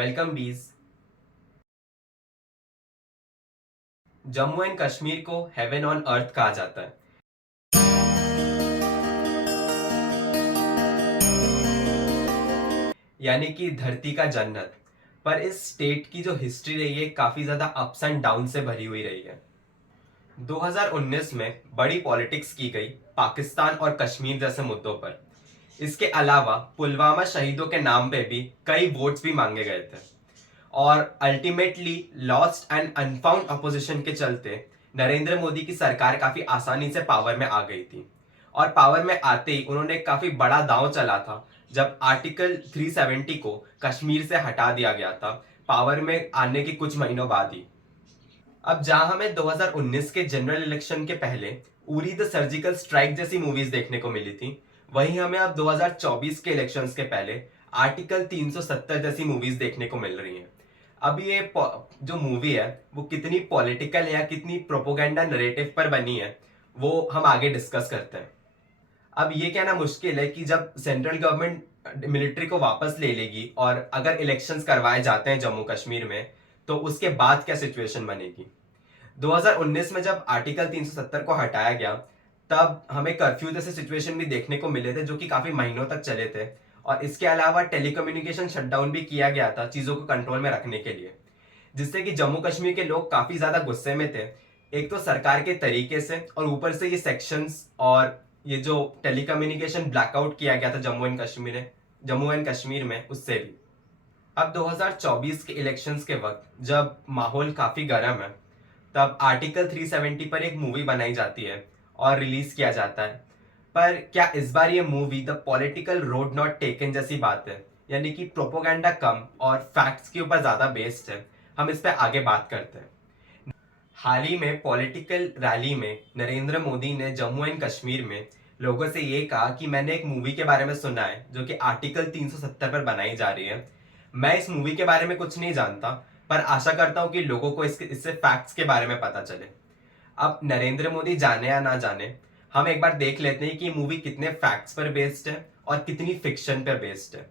Welcome बीज। Jammu and Kashmir को heaven on earth कहा जाता है। यानी कि धरती का जन्नत। पर इस स्टेट की जो हिस्ट्री रही है काफी ज्यादा अप्स एंड डाउन से भरी हुई रही है। 2019 में बड़ी पॉलिटिक्स की गई पाकिस्तान और कश्मीर जैसे मुद्दों पर। इसके अलावा पुलवामा शहीदों के नाम पे भी कई वोट्स भी मांगे गए थे और अल्टीमेटली लॉस्ट एंड अनफाउंड अपोजिशन के चलते नरेंद्र मोदी की सरकार काफी आसानी से पावर में आ गई थी। और पावर में आते ही उन्होंने काफी बड़ा दांव चला था जब आर्टिकल 370 को कश्मीर से हटा दिया गया था पावर में आने के कुछ महीनों बाद ही। अब जहां हमें 2019 के जनरल इलेक्शन के पहले उरी द सर्जिकल स्ट्राइक जैसी मूवीज देखने को मिली थी, वहीं हमें अब 2024 के इलेक्शंस के पहले आर्टिकल 370 जैसी मूवीज देखने को मिल रही हैं। अब ये जो मूवी है वो कितनी पॉलिटिकल है या कितनी प्रोपोगेंडा नरेटिव पर बनी है वो हम आगे डिस्कस करते हैं। अब ये कहना मुश्किल है कि जब सेंट्रल गवर्नमेंट मिलिट्री को वापस ले लेगी और अगर इलेक्शंस करवाए जाते हैं जम्मू कश्मीर में तो उसके बाद क्या सिचुएशन बनेगी। 2019 में जब आर्टिकल 370 को हटाया गया तब हमें कर्फ्यू जैसे सिचुएशन भी देखने को मिले थे जो कि काफी महीनों तक चले थे और इसके अलावा टेलीकम्युनिकेशन शटडाउन भी किया गया था चीजों को कंट्रोल में रखने के लिए, जिससे कि जम्मू कश्मीर के लोग काफी ज्यादा गुस्से में थे। एक तो सरकार के तरीके से और ऊपर से ये सेक्शंस और ये जो टेलीकम्युनिकेशन ब्लैकआउट किया गया था जम्मू एंड कश्मीर में उससे भी। अब 2024 के इलेक्शंस के वक्त जब माहौल काफी गर्म है तब आर्टिकल 370 पर एक मूवी बनाई जाती है और रिलीज किया जाता है। पर क्या इस बार ये movie the political road not taken जैसी बात है, यानी कि प्रोपोगेंडा कम और फैक्ट्स के ऊपर ज्यादा बेस्ड है। हम इस पर आगे बात करते हैं। हाल ही में पॉलिटिकल रैली में नरेंद्र मोदी ने जम्मू एंड कश्मीर में लोगों से ये कहा कि मैंने एक मूवी के बारे में सुना है जो कि आर्टिकल 370 पर बनाई जा रही है। मैं इस मूवी के बारे में कुछ नहीं जानता पर आशा करता हूं कि लोगों को इससे फैक्ट्स के बारे में पता चले। अब नरेंद्र मोदी जाने या ना जाने, हम एक बार देख लेते हैं कि मूवी कितने फैक्ट्स पर बेस्ड है और कितनी फिक्शन पर बेस्ड है।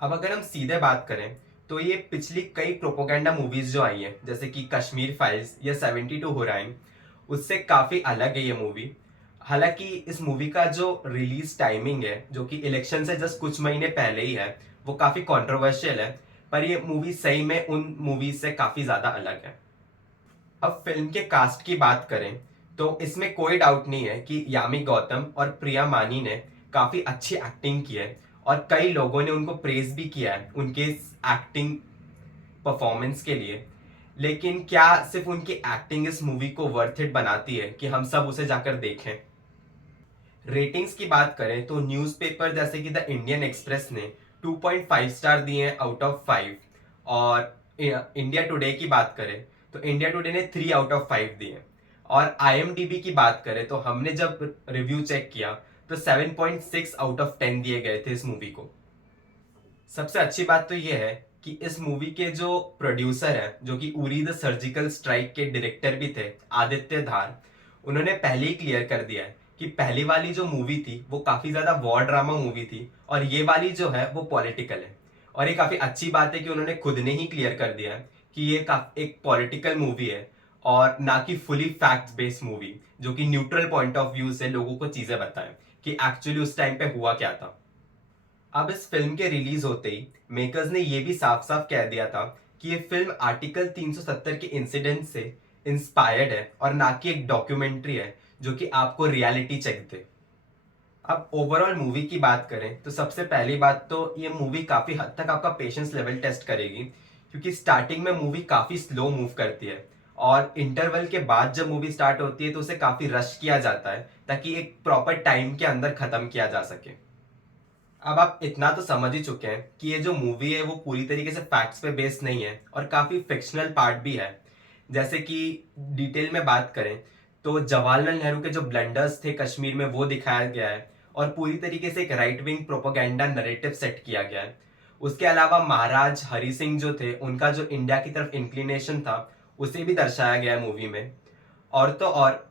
अब अगर हम सीधे बात करें तो ये पिछली कई प्रोपोगेंडा मूवीज जो आई हैं जैसे कि कश्मीर फाइल्स या 72 हुराइन, उससे काफी अलग है ये मूवी। हालांकि इस मूवी का जो रिलीज टाइमिंग है जो कि इलेक्शन से जस्ट कुछ महीने पहले ही है वो काफी कंट्रोवर्शियल है, पर ये मूवी सही में उन मूवीज से काफी ज्यादा अलग है। अब फिल्म के कास्ट की बात करें तो इसमें कोई डाउट नहीं है कि यामी गौतम और प्रिया मानी ने काफी अच्छी एक्टिंग की है और कई लोगों ने उनको प्रेज भी किया है उनके एक्टिंग परफॉर्मेंस के लिए। लेकिन क्या सिर्फ उनकी एक्टिंग इस मूवी को वर्थ इट बनाती है कि हम सब उसे जाकर देखें। रेटिंग्स की बात करें तो न्यूज़पेपर जैसे कि द इंडियन एक्सप्रेस ने 2.5 स्टार दिए हैं आउट ऑफ 5 और इंडिया टुडे की बात करें तो इंडिया टुडे ने 3 आउट ऑफ 5 दिए। और IMDb की बात करें तो हमने जब रिव्यू चेक किया तो 7.6 आउट ऑफ 10 दिए गए थे इस मूवी को। सबसे अच्छी बात तो यह है कि इस मूवी के जो प्रोड्यूसर हैं जो कि उरी द सर्जिकल स्ट्राइक के डायरेक्टर भी थे आदित्य धार, उन्होंने पहले ही क्लियर कर दिया है कि पहली वाली जो मूवी थी वो काफी ज्यादा वॉर ड्रामा मूवी थी और ये वाली जो है वो पॉलिटिकल है। और ये काफी अच्छी बात है कि उन्होंने खुद ने ही क्लियर कर दिया है कि ये एक पॉलिटिकल मूवी है और ना कि फुली फैक्ट बेस्ड मूवी जो कि न्यूट्रल पॉइंट ऑफ व्यू से लोगों को चीजें बताए कि एक्चुअली उस टाइम पे हुआ क्या था। अब इस फिल्म के रिलीज होते ही मेकर्स ने यह भी साफ साफ कह दिया था कि ये फिल्म आर्टिकल 370 के इंसिडेंट से इंस्पायर्ड है और ना कि एक डॉक्यूमेंट्री है जो कि आपको रियलिटी चेक दे। अब ओवरऑल मूवी की बात करें तो सबसे पहली बात तो ये मूवी काफी हद तक आपका पेशेंस लेवल टेस्ट करेगी, क्योंकि स्टार्टिंग में मूवी काफी स्लो मूव करती है और इंटरवल के बाद जब मूवी स्टार्ट होती है तो उसे काफी रश किया जाता है ताकि एक प्रॉपर टाइम के अंदर खत्म किया जा सके। अब आप इतना तो समझ ही चुके हैं कि ये जो मूवी है वो पूरी तरीके से फैक्ट्स पे बेस्ड नहीं है और काफी फिक्शनल पार्ट भी है। जैसे कि डिटेल में बात करें तो जवाहरलाल नेहरू के जो ब्लंडर्स थे कश्मीर में वो दिखाया गया है और पूरी तरीके से एक right wing propaganda narrative set किया गया है। उसके अलावा महाराज हरि सिंह जो थे उनका जो इंडिया की तरफ इंक्लिनेशन था उसे भी दर्शाया गया है मूवी में। और तो और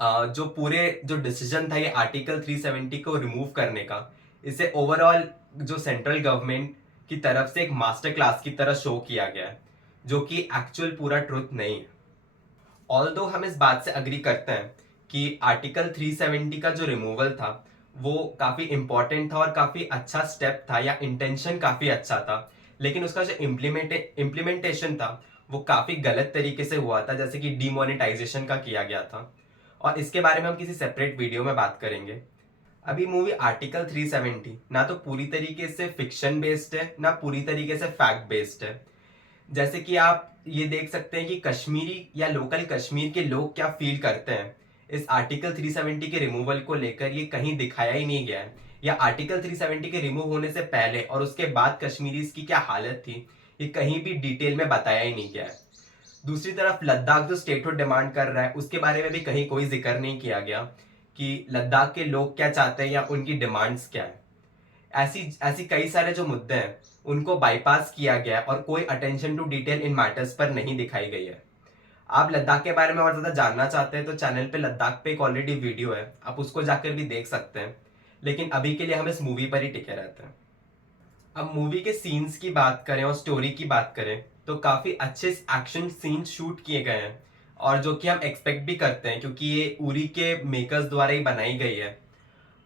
जो पूरे जो डिसीजन था ये आर्टिकल 370 को रिमूव करने का, इसे ओवरऑल जो सेंट्रल गवर्नमेंट की तरफ से एक मास्टर क्लास की तरह शो किया गया है, जो कि एक्चुअल पूरा ट्रुथ नहीं है। ऑल्दो हम इस बात से अग्री करते हैं कि आर्टिकल 370 का जो रिमूवल था वो काफी इंपॉर्टेंट था और काफी अच्छा स्टेप था, या इंटेंशन काफी अच्छा था, लेकिन उसका जो इम्प्लीमेंटेशन था वो काफी गलत तरीके से हुआ था, जैसे कि डीमोनेटाइजेशन का किया गया था। और इसके बारे में हम किसी सेपरेट वीडियो में बात करेंगे। अभी मूवी आर्टिकल 370 ना तो पूरी तरीके से फिक्शन बेस्ड है, ना पूरी तरीके से फैक्ट बेस्ड है। जैसे कि आप ये देख सकते हैं कि कश्मीरी या लोकल कश्मीर के लोग क्या फील करते हैं इस आर्टिकल 370 के रिमूवल को लेकर, ये कहीं दिखाया ही नहीं गया है। या आर्टिकल 370 के रिमूव होने से पहले और उसके बाद कश्मीरीज की क्या हालत थी, ये कहीं भी डिटेल में बताया ही नहीं गया है। दूसरी तरफ लद्दाख जो स्टेटहुड डिमांड कर रहा है उसके बारे में भी कहीं कोई जिक्र नहीं किया गया कि लद्दाख के लोग क्या चाहते हैं या उनकी डिमांड्स क्या है। ऐसी ऐसी कई सारे जो मुद्दे हैं उनको बाईपास किया गया और कोई attention to detail in matters पर नहीं दिखाई गई है। आप लद्दाख के बारे में और ज्यादा जानना चाहते हैं तो चैनल पे लद्दाख पे एक ऑलरेडी वीडियो है, आप उसको जाकर भी देख सकते हैं। लेकिन अभी के लिए हम इस मूवी पर ही टिके रहते हैं। अब मूवी के सीन्स की बात करें और स्टोरी की बात करें तो काफी अच्छे एक्शन सीन शूट किए गए हैं, और जो कि हम एक्सपेक्ट भी करते हैं क्योंकि ये उरी के मेकर्स द्वारा ही बनाई गई है।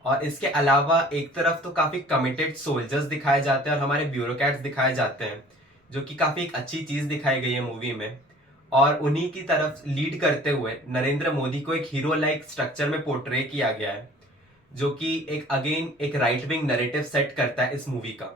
और इसके अलावा एक तरफ तो काफी कमिटेड सोल्जर्स दिखाए जाते हैं और हमारे ब्यूरोक्रेट्स दिखाए जाते हैं, जो कि काफी एक अच्छी चीज दिखाई गई है मूवी में। और उन्हीं की तरफ लीड करते हुए नरेंद्र मोदी को एक हीरो लाइक स्ट्रक्चर में पोर्ट्रे किया गया है, जो कि एक अगेन एक राइट विंग नैरेटिव सेट करता है इस मूवी का।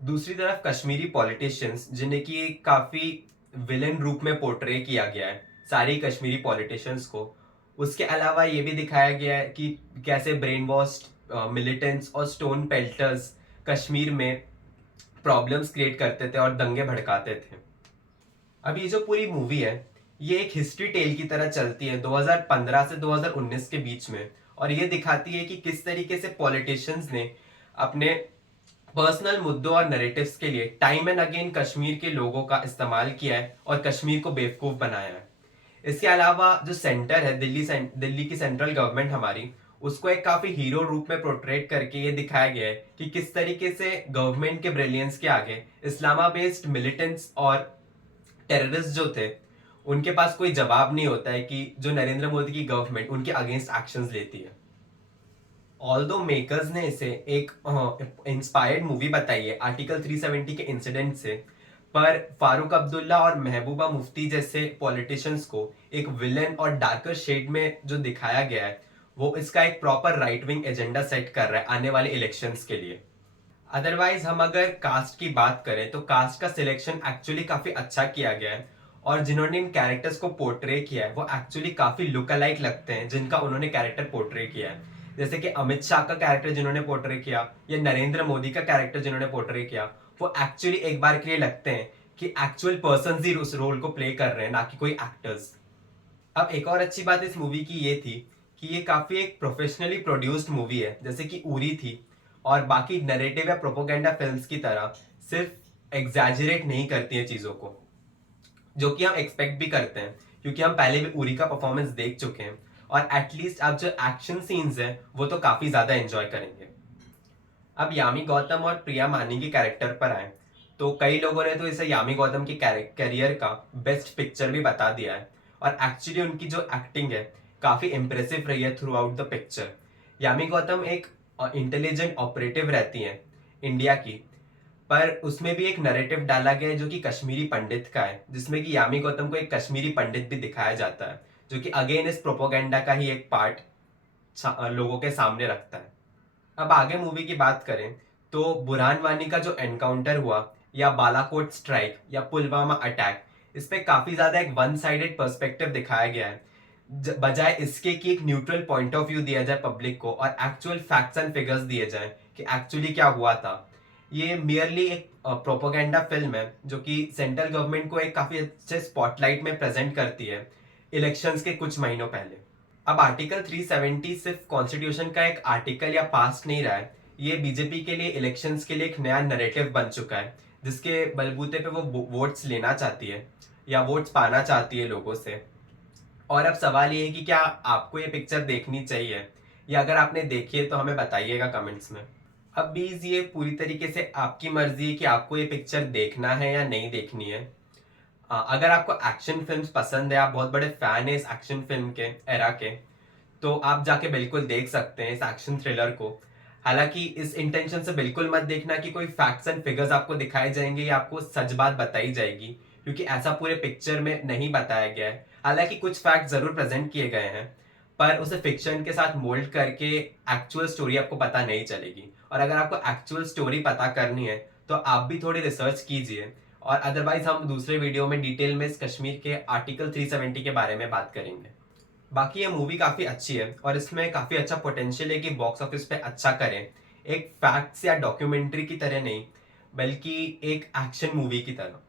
दूसरी तरफ कश्मीरी पॉलिटिशियंस जिन्हें कि काफी विलेन रूप में पोर्ट्रे किया गया है, सारे कश्मीरी पॉलिटिशियंस को। उसके अलावा ये भी दिखाया गया है कि कैसे ब्रेन वॉश्ड मिलिटेंट्स और स्टोन पेल्टर्स कश्मीर में प्रॉब्लम्स क्रिएट करते थे और दंगे भड़काते थे। अब ये जो पूरी मूवी है ये एक हिस्ट्री टेल की तरह चलती है 2015 से 2019 के बीच में, और ये दिखाती है कि किस तरीके से पॉलिटिशियंस ने अपने पर्सनल मुद्दों और नैरेटिव्स के लिए टाइम एंड अगेन कश्मीर के लोगों का इस्तेमाल किया है और कश्मीर को बेवकूफ बनाया है। इसके अलावा जो सेंटर है दिल्ली की सेंट्रल गवर्नमेंट हमारी, उसको एक काफी हीरो रूप में प्रोट्रेट करके ये दिखाया गया है कि किस तरीके से गवर्नमेंट के ब्रिलियंस के आगे इस्लामा बेस्ड मिलिटेंट्स और टेररिस्ट जो थे उनके पास कोई जवाब नहीं होता है कि जो नरेंद्र मोदी की गवर्नमेंट उनके अगेंस्ट एक्शंस लेती है। ऑल्दो मेकर्स ने इसे एक इंस्पायर्ड मूवी बताई है आर्टिकल 370 के इंसिडेंट से, पर फारूक अब्दुल्ला और महबूबा मुफ्ती जैसे पॉलिटिशियंस को एक विलेन और डार्कर शेड में जो दिखाया गया है वो इसका एक proper right wing agenda set कर रहा है आने वाले इलेक्शंस के लिए। अदरवाइज हम अगर कास्ट की बात करें तो कास्ट का सिलेक्शन एक्चुअली काफी अच्छा किया गया है, और जिन्होंने इन कैरेक्टर्स को पोर्ट्रे किया है वो एक्चुअली काफी लुक अलाइक लगते हैं जिनका उन्होंने कैरेक्टर पोर्ट्रे किया है। जैसे कि अमित शाह का कैरेक्टर जिन्होंने पोर्ट्रे किया या नरेंद्र मोदी का कैरेक्टर जिन्होंने पोर्ट्रे किया, वो एक्चुअली एक बार के लिए लगते हैं कि एक्चुअल पर्सन ही उस रोल को प्ले कर रहे हैं, ना कि कोई एक्टर्स। अब एक और अच्छी बात इस मूवी की ये थी कि ये काफी एक प्रोफेशनली प्रोड्यूस्ड मूवी है, जैसे कि उरी थी, और बाकी नैरेटिव या प्रोपोगेंडा फिल्म्स की तरह सिर्फ एग्जैजरेट नहीं करती है चीजों को, जो कि हम एक्सपेक्ट भी करते हैं क्योंकि हम पहले भी उरी का परफॉर्मेंस देख चुके हैं। और एटलीस्ट अब जो एक्शन सीन्स हैं वो तो काफी ज्यादा एंजॉय करेंगे। अब यामी गौतम और प्रिया मानी के कैरेक्टर पर आए तो कई लोगों ने तो इसे यामी गौतम के करियर का बेस्ट पिक्चर भी बता दिया है, और एक्चुअली उनकी जो एक्टिंग है काफी इंप्रेसिव रही है through out the picture. Yami Gautam एक इंटेलिजेंट ऑपरेटिव रहती है इंडिया की, पर उसमें भी एक नैरेटिव डाला गया है जो कि कश्मीरी पंडित का है, जिसमें कि यामी गौतम को एक कश्मीरी पंडित भी दिखाया जाता है, जो कि अगेन इस प्रोपोगेंडा का ही एक पार्ट लोगों के सामने रखता है। अब आगे मूवी की बात करें तो बुरहान वानी का जो एनकाउंटर हुआ या बालाकोट स्ट्राइक या पुलवामा अटैक, इस पे काफी ज्यादा एक वन साइडेड पर्सपेक्टिव दिखाया गया है, बजाय इसके कि एक न्यूट्रल पॉइंट ऑफ व्यू दिया जाए पब्लिक को और एक्चुअल फैक्ट्स एंड फिगर्स दिए जाएं कि एक्चुअली क्या हुआ था। ये मियरली एक प्रोपोगेंडा फिल्म है जो कि सेंट्रल गवर्नमेंट को एक काफी अच्छे स्पॉटलाइट में प्रेजेंट करती है इलेक्शंस के कुछ महीनों पहले। अब आर्टिकल 370 सिर्फ कॉन्स्टिट्यूशन का एक आर्टिकल या पास नहीं रहा है, ये बीजेपी के लिए इलेक्शंस के लिए एक नया नैरेटिव बन चुका है, जिसके बलबूते पे वो वोट्स लेना चाहती है या वोट्स पाना चाहती है लोगों से। और अब सवाल ये है कि क्या आपको ये पिक्चर देखनी चाहिए, या अगर आपने देखी है तो हमें बताइएगा कमेंट्स में। अब बीज ये पूरी तरीके से आपकी मर्जी है कि आपको ये पिक्चर देखना है या नहीं देखनी है। अगर आपको एक्शन फिल्म्स पसंद है, आप बहुत बड़े फैन है इस एक्शन फिल्म के एरा के, तो आप जाके बिल्कुल देख सकते हैं इस एक्शन थ्रिलर को। हालांकि इस इंटेंशन से बिल्कुल मत देखना कि कोई फैक्ट्स एंड फिगर्स आपको दिखाए जाएंगे या आपको सच बात बताई जाएगी, क्योंकि ऐसा पूरे पिक्चर में नहीं बताया गया है। हालांकि कुछ फैक्ट जरूर प्रेजेंट किए गए हैं, पर उसे फिक्शन के साथ मोल्ड करके एक्चुअल स्टोरी आपको पता नहीं चलेगी। और अगर आपको एक्चुअल स्टोरी पता करनी है तो आप भी थोड़ी रिसर्च कीजिए। और अदरवाइज हम दूसरे वीडियो में डिटेल में इस कश्मीर के आर्टिकल 370 के बारे में बात करेंगे। बाकी ये मूवी काफी अच्छी है और इसमें काफी अच्छा पोटेंशियल है कि बॉक्स ऑफिस पे अच्छा करें। एक फैक्ट्स या डॉक्यूमेंट्री की तरह नहीं, बल्कि एक एक्शन मूवी की तरह।